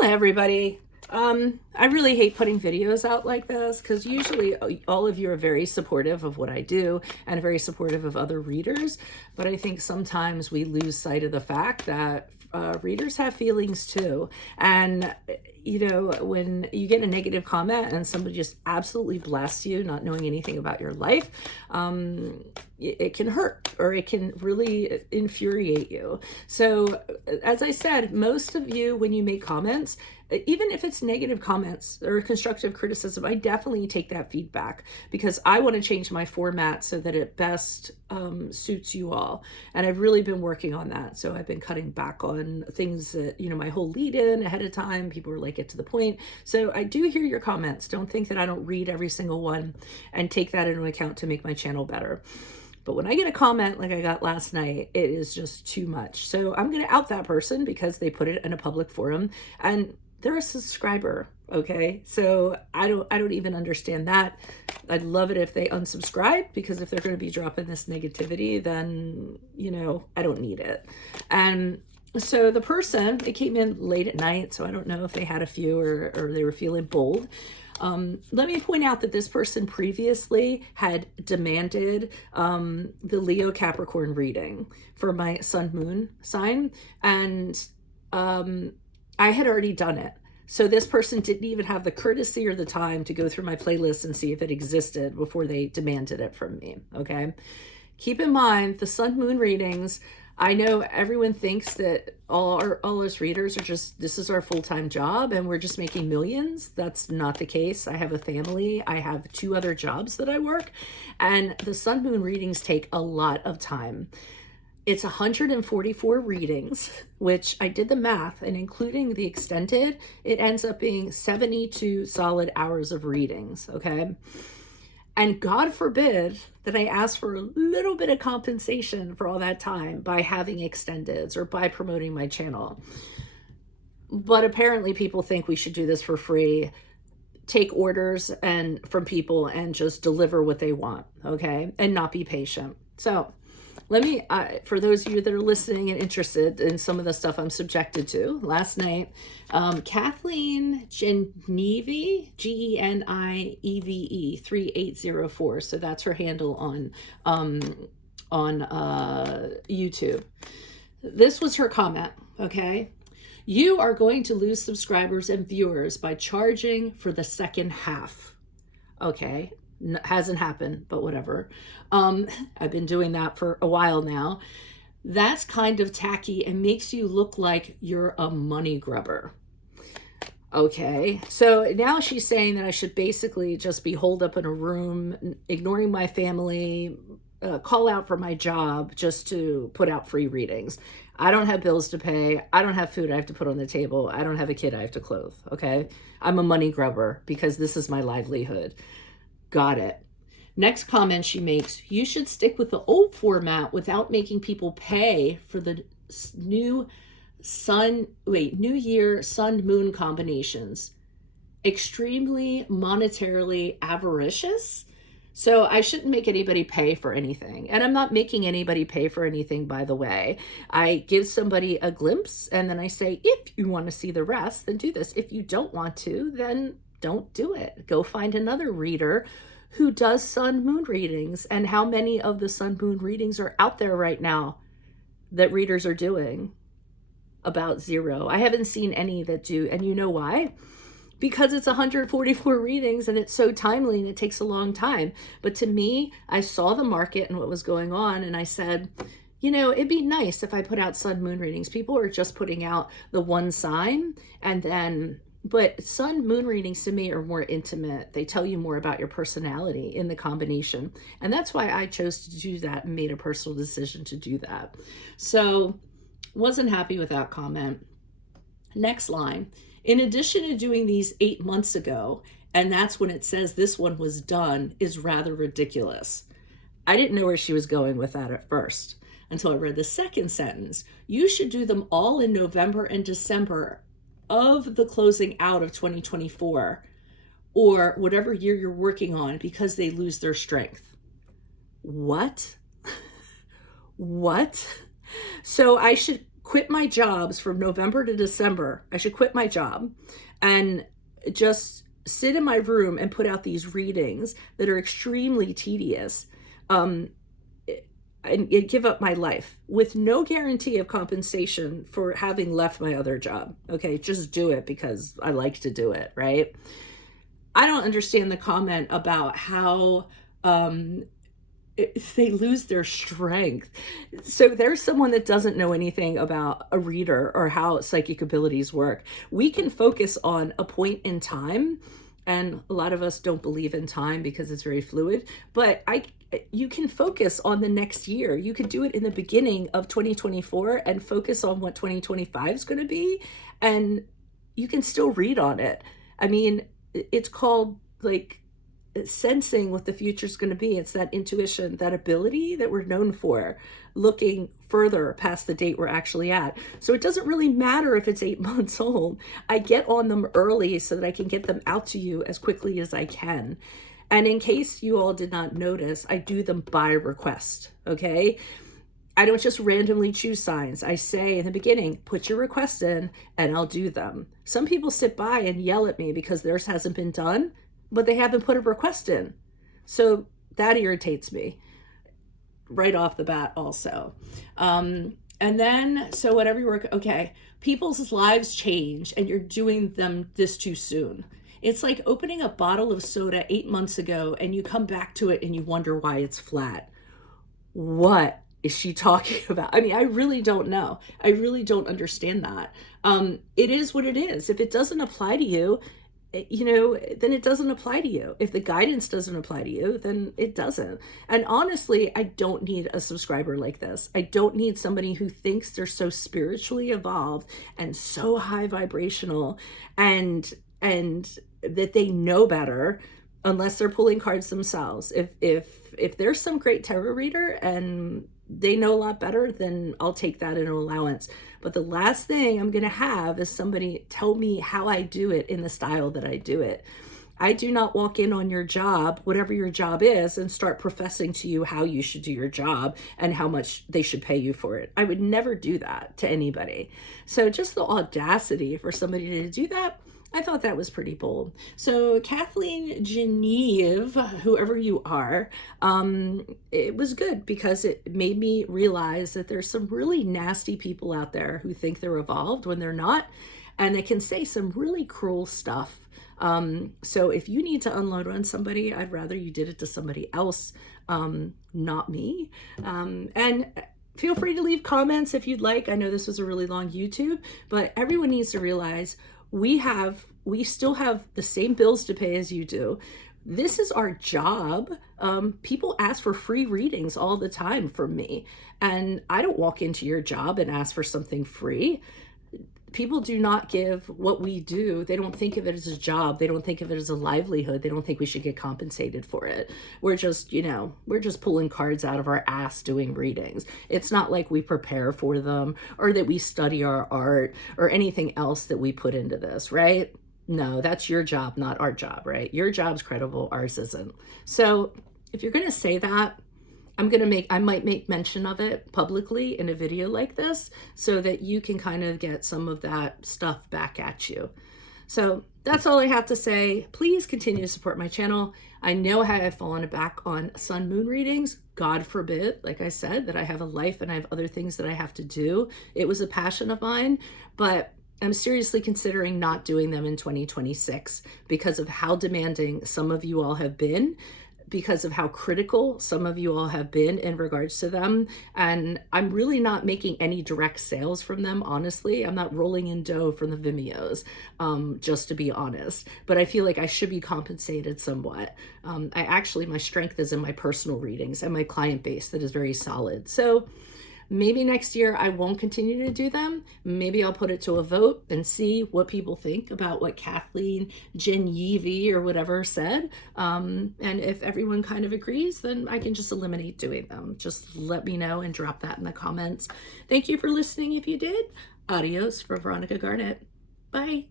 Hello, everybody. I really hate putting videos out like this because usually all of you are very supportive of what I do and very supportive of other readers. But I think sometimes we lose sight of the fact that readers have feelings too. And, when you get a negative comment and somebody just absolutely blasts you, not knowing anything about your life, it can hurt or it can really infuriate you. So, as I said, most of you, when you make comments, even if it's negative comments or constructive criticism, I definitely take that feedback because I want to change my format so that it best suits you all. And I've really been working on that. So I've been cutting back on things that, my whole lead in ahead of time. People are like, get to the point. So I do hear your comments. Don't think that I don't read every single one and take that into account to make my channel better. But when I get a comment like I got last night, it is just too much. So I'm going to out that person because they put it in a public forum and they're a subscriber. Okay. So I don't even understand that. I'd love it if they unsubscribe because if they're going to be dropping this negativity, then, I don't need it. And so the person, they came in late at night. So I don't know if they had a few or they were feeling bold. Let me point out that this person previously had demanded the Leo Capricorn reading for my Sun Moon sign. And I had already done it. So this person didn't even have the courtesy or the time to go through my playlist and see if it existed before they demanded it from me. Okay. Keep in mind the Sun Moon readings. I know everyone thinks that all us readers are this is our full-time job and we're just making millions. That's not the case. I have a family. I have 2 other jobs that I work, and the Sun Moon readings take a lot of time. It's 144 readings, which I did the math, and including the extended, it ends up being 72 solid hours of readings. Okay. And God forbid that I ask for a little bit of compensation for all that time by having extendeds or by promoting my channel. But apparently people think we should do this for free, take orders and from people and just deliver what they want. Okay. And not be patient. So let me, for those of you that are listening and interested in some of the stuff I'm subjected to, last night, Kathleen Genieve, Genieve 3804. So that's her handle on YouTube. This was her comment. Okay. You are going to lose subscribers and viewers by charging for the second half. Okay. Hasn't happened, but whatever. I've been doing that for a while now. That's kind of tacky and makes you look like you're a money grubber. Okay, so now she's saying that I should basically just be holed up in a room, ignoring my family, call out for my job just to put out free readings. I don't have bills to pay. I don't have food I have to put on the table. I don't have a kid I have to clothe. Okay, I'm a money grubber because this is my livelihood. Got it. Next comment she makes, you should stick with the old format without making people pay for the new year sun moon combinations. Extremely monetarily avaricious. So I shouldn't make anybody pay for anything. And I'm not making anybody pay for anything, by the way. I give somebody a glimpse and then I say, if you want to see the rest, then do this. If you don't want to, then don't do it. Go find another reader who does sun moon readings. And how many of the sun moon readings are out there right now that readers are doing? About 0. I haven't seen any that do. And you know why? Because it's 144 readings and it's so timely and it takes a long time. But to me, I saw the market and what was going on and I said, it'd be nice if I put out sun moon readings. People are just putting out the one sign and then, but sun moon readings to me are more intimate. They tell you more about your personality in the combination. And that's why I chose to do that and made a personal decision to do that. So wasn't happy with that comment. Next line. In addition to doing these 8 months ago, and that's when it says this one was done, is rather ridiculous. I didn't know where she was going with that at first until I read the second sentence. You should do them all in November and December of the closing out of 2024 or whatever year you're working on because they lose their strength. What? What? So I should quit my jobs from November to December. I should quit my job and just sit in my room and put out these readings that are extremely tedious, and give up my life with no guarantee of compensation for having left my other job. Okay, just do it because I like to do it, right? I don't understand the comment about how they lose their strength. So there's someone that doesn't know anything about a reader or how psychic abilities work. We can focus on a point in time, and a lot of us don't believe in time because it's very fluid, but you can focus on the next year. You could do it in the beginning of 2024 and focus on what 2025 is going to be, and you can still read on it. I mean, it's called like sensing what the future is going to be. It's that intuition, that ability that we're known for, looking further past the date we're actually at. So it doesn't really matter if it's 8 months old. I get on them early so that I can get them out to you as quickly as I can. And in case you all did not notice, I do them by request, okay? I don't just randomly choose signs. I say in the beginning, put your requests in and I'll do them. Some people sit by and yell at me because theirs hasn't been done, but they haven't put a request in. So that irritates me right off the bat also. And then, so whatever you work, okay, people's lives change and you're doing them this too soon. It's like opening a bottle of soda 8 months ago and you come back to it and you wonder why it's flat. What is she talking about? I mean, I really don't know. I really don't understand that. It is what it is. If it doesn't apply to you, then it doesn't apply to you. If the guidance doesn't apply to you, then it doesn't. And honestly, I don't need a subscriber like this. I don't need somebody who thinks they're so spiritually evolved and so high vibrational and that they know better, unless they're pulling cards themselves. If there's some great tarot reader and they know a lot better, then I'll take that in an allowance. But the last thing I'm going to have is somebody tell me how I do it in the style that I do it. I do not walk in on your job, whatever your job is, and start professing to you how you should do your job and how much they should pay you for it. I would never do that to anybody. So just the audacity for somebody to do that, I thought that was pretty bold. So Kathleen Genevieve, whoever you are, it was good because it made me realize that there's some really nasty people out there who think they're evolved when they're not, and they can say some really cruel stuff. So if you need to unload on somebody, I'd rather you did it to somebody else, not me. And feel free to leave comments if you'd like. I know this was a really long YouTube, but everyone needs to realize we still have the same bills to pay as you do. This is our job. People ask for free readings all the time from me, and I don't walk into your job and ask for something free. People do not give what we do. They don't think of it as a job. They don't think of it as a livelihood. They don't think we should get compensated for it. We're just, we're just pulling cards out of our ass doing readings. It's not like we prepare for them or that we study our art or anything else that we put into this, right? No, that's your job, not our job, right? Your job's credible, ours isn't. So if you're going to say that, I might make mention of it publicly in a video like this so that you can kind of get some of that stuff back at you. So that's all I have to say. Please continue to support my channel. I know how I've fallen back on sun moon readings. God forbid, like I said, that I have a life and I have other things that I have to do. It was a passion of mine, but I'm seriously considering not doing them in 2026 because of how demanding some of you all have been, because of how critical some of you all have been in regards to them. And I'm really not making any direct sales from them, honestly. I'm not rolling in dough from the Vimeos, just to be honest. But I feel like I should be compensated somewhat. My strength is in my personal readings and my client base that is very solid. So maybe next year I won't continue to do them. Maybe I'll put it to a vote and see what people think about what Kathleen Genevieve or whatever said. And if everyone kind of agrees, then I can just eliminate doing them. Just let me know and drop that in the comments. Thank you for listening if you did. Adios for Veronica Garnett. Bye.